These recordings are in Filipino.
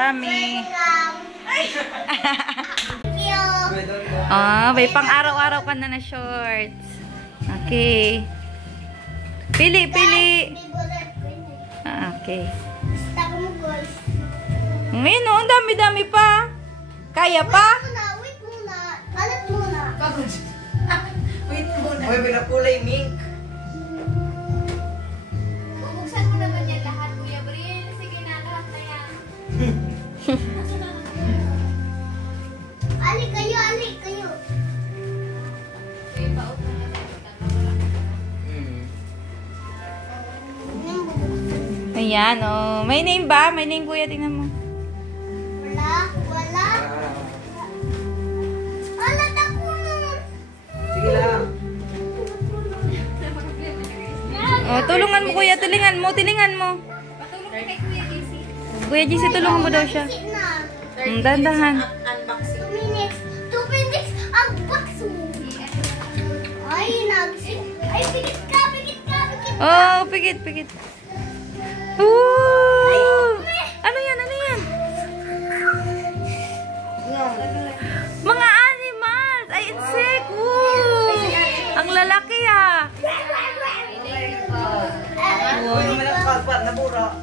dami. Ah, may pang araw-araw ka na shorts. Okay. Pili, pili. Ah, okay. Ngayon, ang dami-dami pa. Kaya pa? Wait muna. Alat muna. Wait muna. May pinakulay mink. Bubuksan mo naman yan lahat, Kuya Bril. Sige na, lahat na yan. Ali kayo, ali kayo. May baot na yan. Ayan, oh. May name ba? May name, kuya. Tingnan mo. Wala, wala. Wala na po. Sige lang. Oh, tulungan mo, kuya. Tilingan mo, tilingan mo. Patulong kay Kuya JC. Kuya JC, tulungan mo daw siya. Dahan-dahan. 2 minutes. 2 minutes. Ang box mo. Ay, nagsik. Ay, pigit ka, pigit ka, pigit ka. Oh, pigit, pigit. Ooh! Ano yan? Ano yan? Mga animals! Ay, insect! Ooh! Ang lalaki ah! Uy, naman ang kalpat na bura.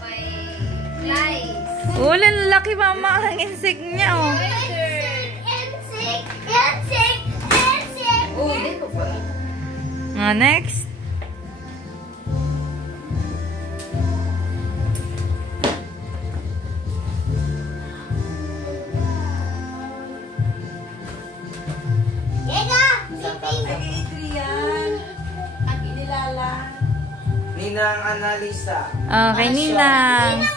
Flies. Oh, lalaki mama ang insect niya oh. Insect, insect, insect. Oh, hindi ko pala. Next. Yega, siping. Adrian. Ang inilala. Ninang Analisa. Okay, Ninang.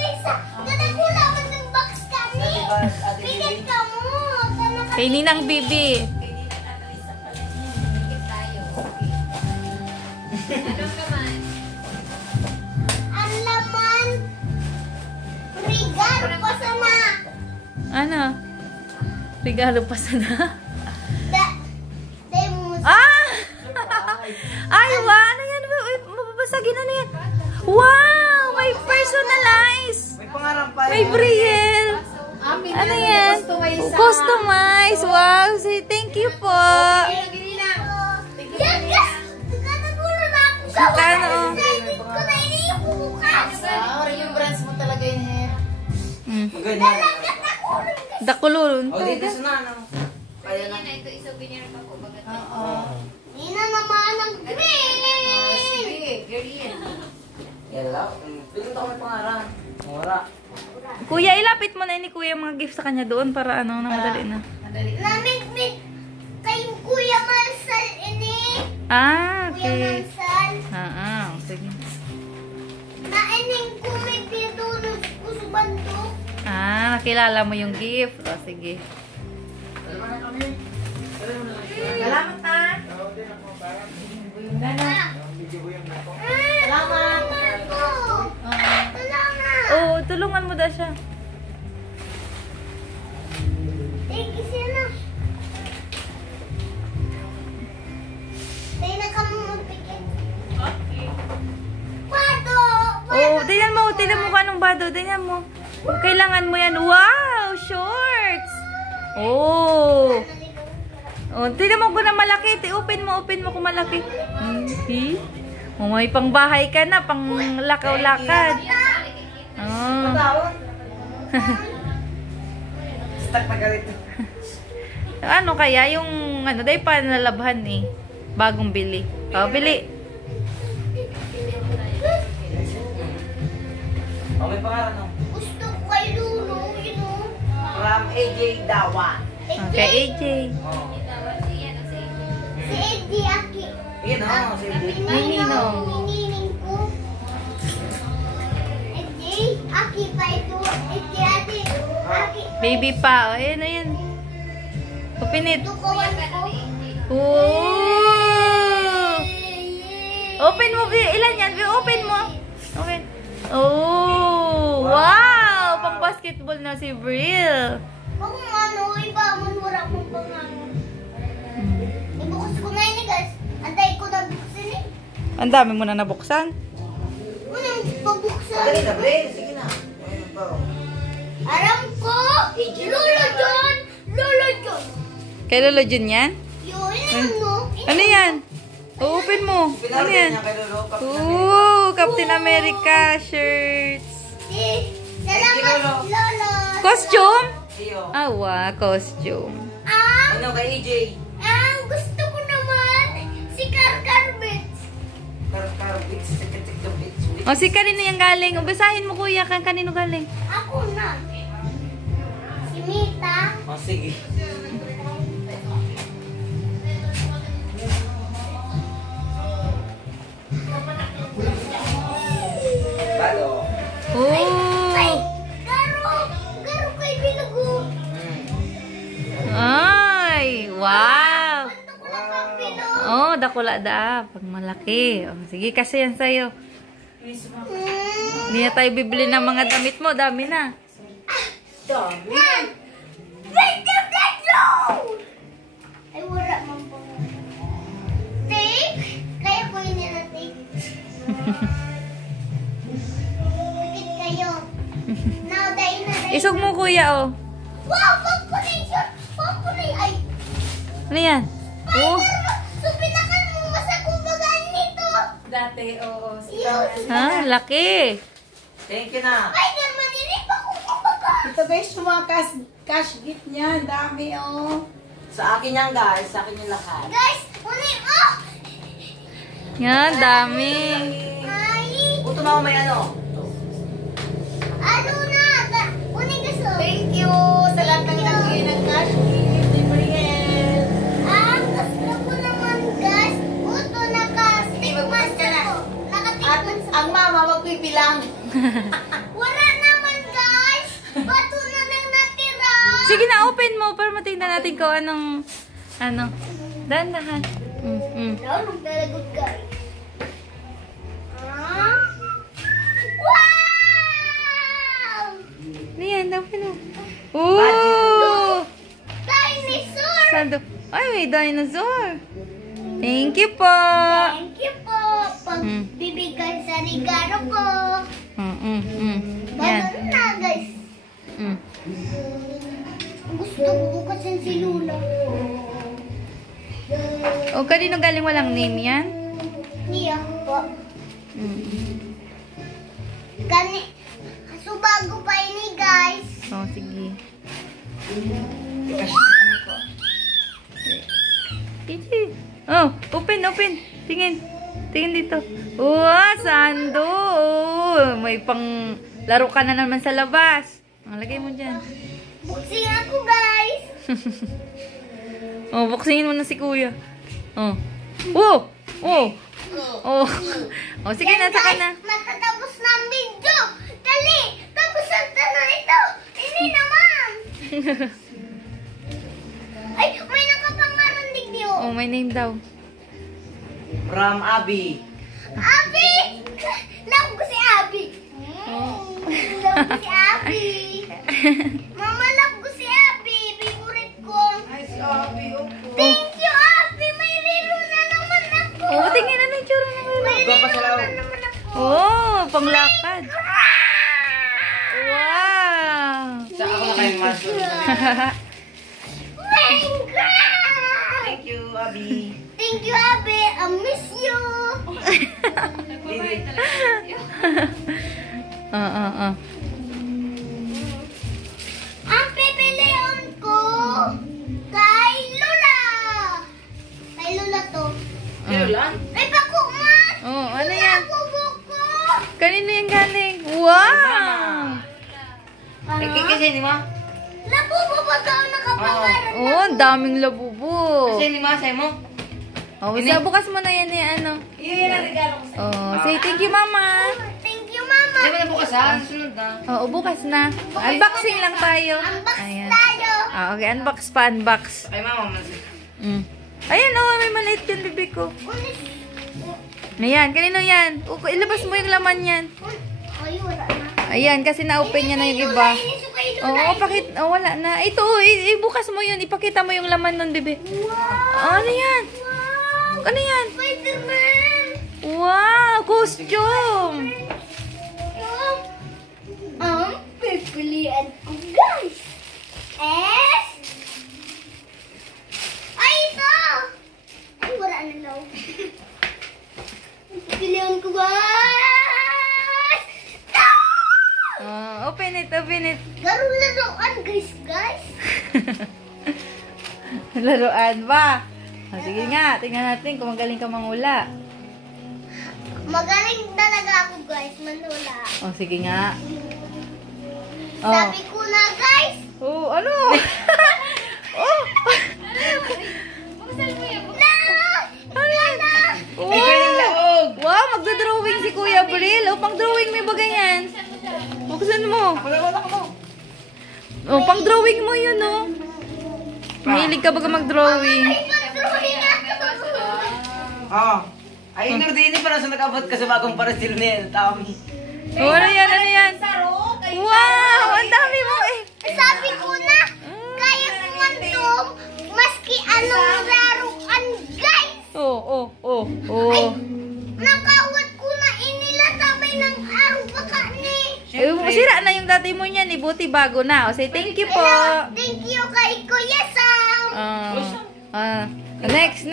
Lisa, kadagula man ng box kami. Pigit ka mo. Kay Ninang Bibi. Anong laman? Ang laman. Regalo pa sana. Ano? Regalo pa sana. Demos. Ah! Ay, wow! Ano yan? Uy, mababasagin na yan. Wow! May personalize! May pangarap pa May Brielle! Ano yan? Customize! Wow! Say thank you po! Yan ka! Kadagula na ako sa Kano? excited ko na iniibukas. Yung brands mo talaga yun eh. Maganda. Dalagat ako. Dakulun. O, dito sa nano. Kaya na. Ito isouvenir pa po. Oo. Nina naman ang green. Sige, girl. Yellow. Dito ako may pangarap. Mura. Kuya, ilapit mo na ni Kuya mga gift sa kanya doon para ano, na madali na. Madali. Namit-mit kayong Kuya Mansal ini. Ah, Kuya okay. Mansal. Sige. Na ining kumipidunod ko sa bandok. Ah, nakilala mo yung gift. O, sige. Salamat na. Salamat. Salamat. Oh, tulungan mo daw siya. Thank you, Sina. Tayo na kami magpikit. Pato! Oh, tingnan mo kung anong bado. Tingnan mo. Kailangan mo yan. Wow! Shorts! Oh! Oh, tingnan mo kung na malaki. Open mo kung malaki. See? Oh, may pangbahay ka na. Pang lakaw-lakad. Oh. Stuck na ganito. Ano kaya? Yung ano, dahil pa nalabhan eh. Bagong bili. Oh, bili. O, may pangarap no. Gusto ko kay Lulu, you know. From AJ Dawa. Okay, AJ. Oh. Si Eddie Aki. Yan o, si AJ. Ninong. Ninining ko. Eddie Aki pa ito. Eddie Aki. Aki. Baby pa. Oh, ayan, ayan. Open it. Dukuhan ko. Oh! Open mo. Ilan yan? Open mo. Open. Oh! Wow! Pang basketball na si Brielle. Kung ano, iba mo wala kong pangano. Ibukas ko na yun guys. Antay ko na buksan eh. Ang dami mo na nabuksan. Unang pabuksan. Dali na, Blaine. Sige na. Ayun pa. Alam ko! Lolo John! Lolo John! Kay Lolo Jun yan? Yun, ano? Ano yan? Open mo. Ano Pinarap yan? niya kay Lolo. Ooh, Captain America shirts. Salamat, Lolo! Costume? Iyo. Ah, wow, costume. Ano kay AJ? Gusto ko naman si Karkarbits. Bits, tik the bits. O, si kanino yung galing? Basahin mo, kuya. Kanino galing? Ako na. Si Mita. Oh, sige. Balo. Ay, Oh. Garo kay Bilago. Ay, wow. Gusto ko na pang Bilo. Oh, dakula da. Pag malaki. Oh, sige, kasi yan sa'yo. Hindi na tayo bibili ng mga damit mo. Dami na. Yan! Wait, no! Ay, wala man po. Tape? Kaya ko yun na tape. Bakit kayo? Now, dahil na dahil. Isog mo, kuya, oh. Wow! Population! Population! Ay! Ano yan? Ay, Oh. so pinakan mo masakong bagaan nito. Dati, oo. Ha? Laki. Thank you na. Ay, naman inip ako kumbaga. Ito guys, yung mga cash gift niya. Dami, oh. Sa akin yan guys. Sa akin yung lahat. Guys, unin, oh! Yan, dami. Ay! Uto na ako may ano. Ano na? Unin gusto. Thank you sa lahat ng nagbigay ng cash gift. Gabriel. Gusto ko naman, guys. Uto, naka-stickman ka na. ako. At Naka-stickman ang mama magpipilang. Wala naman, guys. Bato na lang natira. Sige na, open mo para matingnan natin kung anong, ano. Dahan-dahan. Lalo, magdalagot, guys. Ah? Wow! Ano yan? Open mo. Ooh! Dinosaur! Sando. Ay, may dinosaur. Thank you po. Thank you po. Pagbibigay sa regalo ko. Yan. Bago na, guys. Gusto ko kasi si Lula. O, kanino galing walang name yan? Niya po. Kani, so bago pa ini, guys. O, sige. Sige. Oh, open. Tingin. Tingin dito. Wow, Sando. Oh, may pang laro ka na naman sa labas. Lagay mo dyan. Buksing ako, guys. Oh, buksingin mo na si kuya. Oh. Oh! Oh! Oh. Oh, sige na, saka na. Matatapos na ang video. Dali, tapos na ito. Ini naman. Ay, may nakapangarandig niyo. Oh, may name daw. From Abby. Abi! Love ko si Abi. Love ko si Abi. Mama, love ko si Abi. Favorite ko. Ay, si Abby, Thank you, Abi. May relo na naman ako. Oh, tingin na yung tsura ng ulo. May relo Papasalaw. na naman ako. Oh, panglakad. Wow! Sa ako na kayong maso. Minecraft! Thank you, Abby. Thank you, Abi. I miss you. Oh. Ang pipiliin ko kay Lula. Kay Lula to. Kirulan? Ay, bako man. Oh, ano yan? Buko. Kanino yung galing? Wow! Kasi ni ma. Labubo ba ito nakapangaran? Oh, ang daming labubo. Kasi ni ma, sa'yo mo. Oh, isa bukas mo na yan eh, ano. Yun ang regalo ko sa Oh, say thank you, mama. Thank you, Mama. Di ba na bukas ha? Sunod na. Oh, bukas na. Unboxing lang tayo. Unbox Ayan. tayo. Ah, okay, unbox pa, unbox. Kay mama, Ayan, oh, may maliit yan, bibig ko. Ayan, kanino yan? Ilabas mo yung laman yan. Ay, wala na. Ayan, kasi na-open niya na yung iba. Inis ko kay Oo, Lula. wala na. Ito, ibukas mo yun. Ipakita mo yung laman nun, bebe. Wow. Ano yan? Wow. Ano yan? Spider-Man. Wow, costume. Ang pipilian ko guys. S. Ay, ito. Ay, wala na lang. Pilihan ko, guys. Open it, open it. Laro-laroan, guys. Laruan ba? Sige nga, tingnan natin kung magaling ka mangula. Magaling talaga ako, guys, manhula. Sige nga. Sabi ko na, guys. Ano? Wow, magdodrawing si Kuya Bril. Pang drawing mo ba ganyan? Buksan mo. Pang drawing mo yun, Mahilig ka ba mag-drawing? Ayun na din para sa nag-abot ka sa bagong parastil niya, Tommy. Ano yan? Wow, ang dami mo Sabi ko na, kaya kumantong maski anong laruan, guys. Nakawat ko na inilatabay ng araw baka ni. Sira na yung dati mo niyan, buti bago na. Say thank you po. Thank you kay Kuya Sam. Next.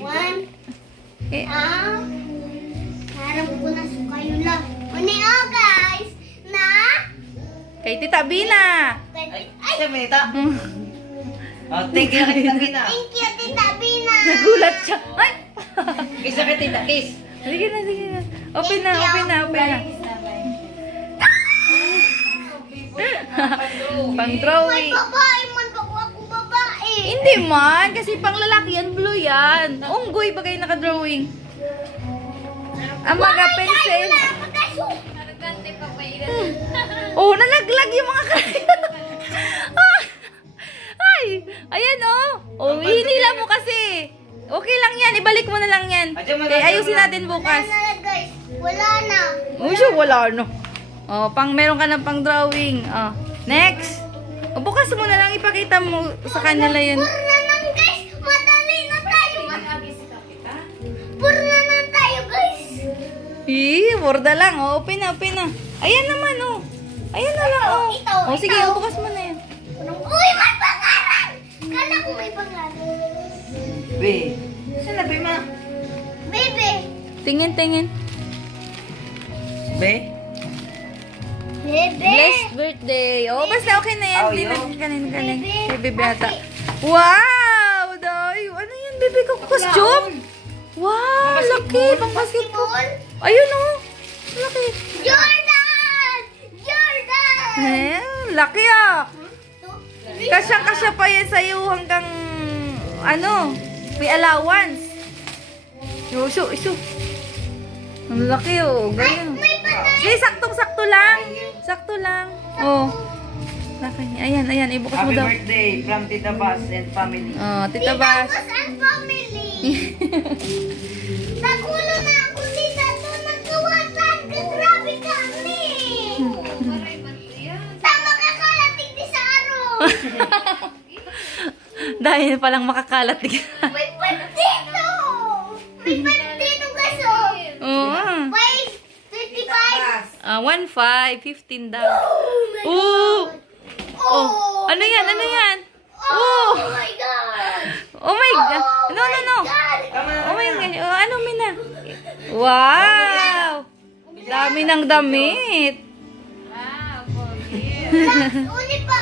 One. Harap ko na sa kayo lang. Guys, na. Kay Tita Bina. Ay, siya, Minita. Thank you, Tita Bina. Thank you, Tita Bina. Nagulat siya. Ay! Kiss na Tita, kiss. Sige na. Open na. Pang May drawing. babae man ako babae. Hindi man, kasi pang lalaki yan, blue yan. Unggoy ba kayo naka-drawing? Ang mga pencil. Nalaglag yung mga Ay, ayan hinila mo kasi. Okay lang yan, ibalik mo na lang yan. Ayusin natin bukas. Wala na, guys. Wala na. Wala no. Meron ka ng pang drawing. Next. Bukas mo na lang ipakita mo sa kanila yun. Puro na lang, guys. Madali na tayo. Puro na lang tayo, guys. Borda lang. Open na. Ayan naman, Ayan na lang, Ito. Sige, bukas mo na yan. Uy, may pangalan. Kala ko may pangalan. Be, saan na, Be, ma? Bebe. Tingin. Be? Bebe. Blessed birthday. Basta okay na yan. Hindi na kanin. Bebe. Kay Bebe ata. Wow! Dayo. Ano yan, Bebe? Costume? Wow! Laki. Pang basketball. Ayun, laki. Jordan! Laki, Kasya pa yan sa'yo hanggang, may allowance. Isu. Ang laki, ganyan. Sige, saktong-sakto lang. Sakto lang. Laki. Ayan, ibukas mo Happy daw. birthday from Tita Bas and family. Tita Bas. Tita Bas and family. Nagulo na ako dito. Nagkawasan ka. Grabe kami. Tama ka kalating di sa araw. Dahil palang makakalat. May pandito. May pandito kaso. 5.55. 1.5, 15 daw. Oh my God. Ano yan? Oh my God. Oh my God. No. Oh my God. Ano, Mina? Wow! Dami ng damit. Uli pa,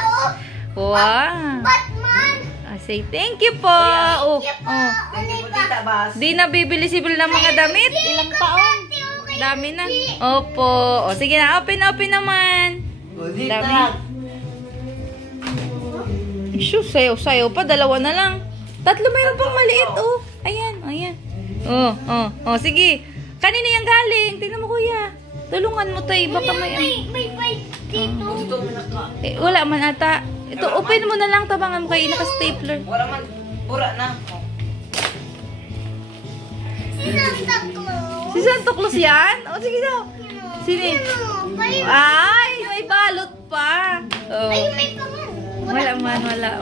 Wow. Batman. Say thank you po. Thank you po, Tita Bas. Di na bibili si Bill ng mga damit. Ilang taon? Dami na. Opo. Sige na. Open naman. Dami. Sayo pa. Dalawa na lang. Tatlo mayroon pang maliit. Ayan. Sige. Kanina yung galing. Tingnan mo, kuya. Tulungan mo tayo. Baka may bite dito. wala man ata. Ito, open mo na lang. Tabangan mo kayo. Naka-stapler. Wala man, pura na. Si Santa Claus. Si Santa Claus yan? Sige daw. Sini? Ay, may balot pa. Ay, may pangan. Wala.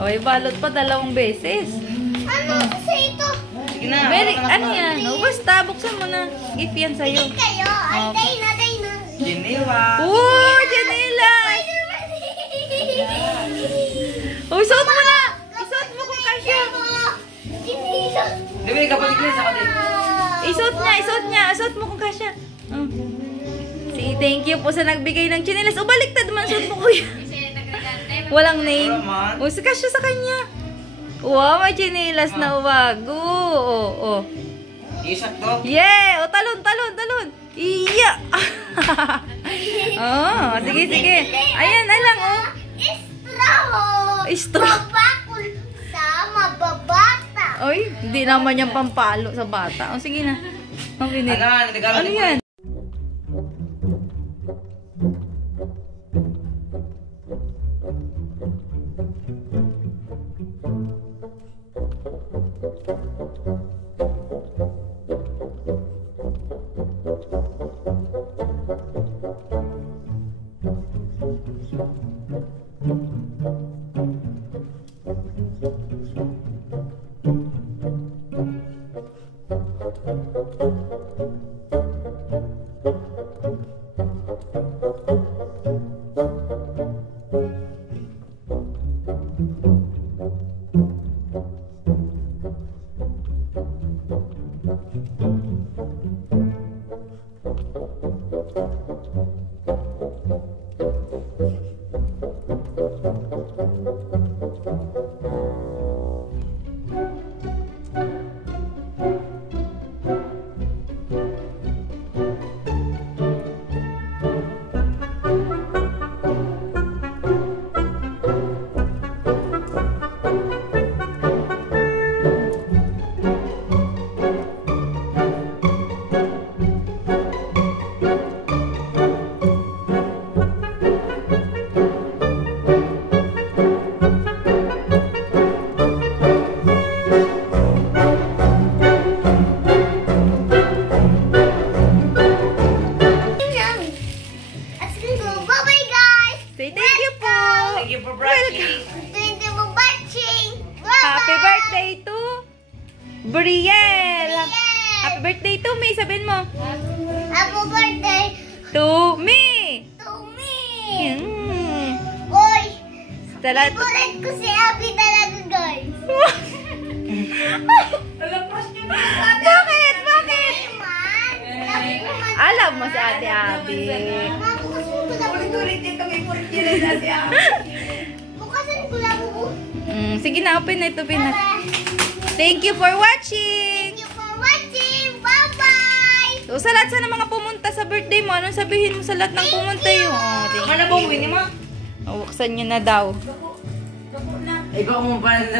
May balot pa 2 beses. Ano kasi ito? Sige na. Ano yan? Basta, buksan mo na. Gift yan sa'yo. Hindi kayo. Ay, day na. Geneva. Janela! Oh, isuot mo na! Isuot mo kung kasya. Di ba yung kapatid niya sa kapatid? Isuot niya. Isuot mo kung kasya. Oh. Sige, thank you po sa nagbigay ng chinelas. O, baliktad man, suot mo, kuya. Walang name. O, si kasya sa kanya. Wow, may chinelas na bago. Oh. Isak to. Yeah! O, talon. Iya! Oh, sige. Ayan, alang, oh. Straw. Mabakul sa mababata. Oy, hindi naman yan pampalo sa bata. O, sige na. Ang pinit. Ano yan? Say thank you po. Thank you for watching. Thank you for watching. Happy birthday to Brielle. Brielle. Happy birthday to me. Sabihin mo. Happy birthday To me. to me. Mm. Oy, Salat. favorite ko si Abby talaga, guys. Bakit? Man, Alam mo si Ate Abby. Ulit-ulit dito may purchili na siya. Bukasan ko lang po. Sige na, open na ito, Pinat. Thank you for watching. Thank you for watching. Bye-bye. So, sa lahat sana mga pumunta sa birthday mo, anong sabihin mo sa lahat ng pumunta yun? Oh, thank Ano you. ba uwi ni ma? Oh, buksan nyo na daw. Ikaw mo pala na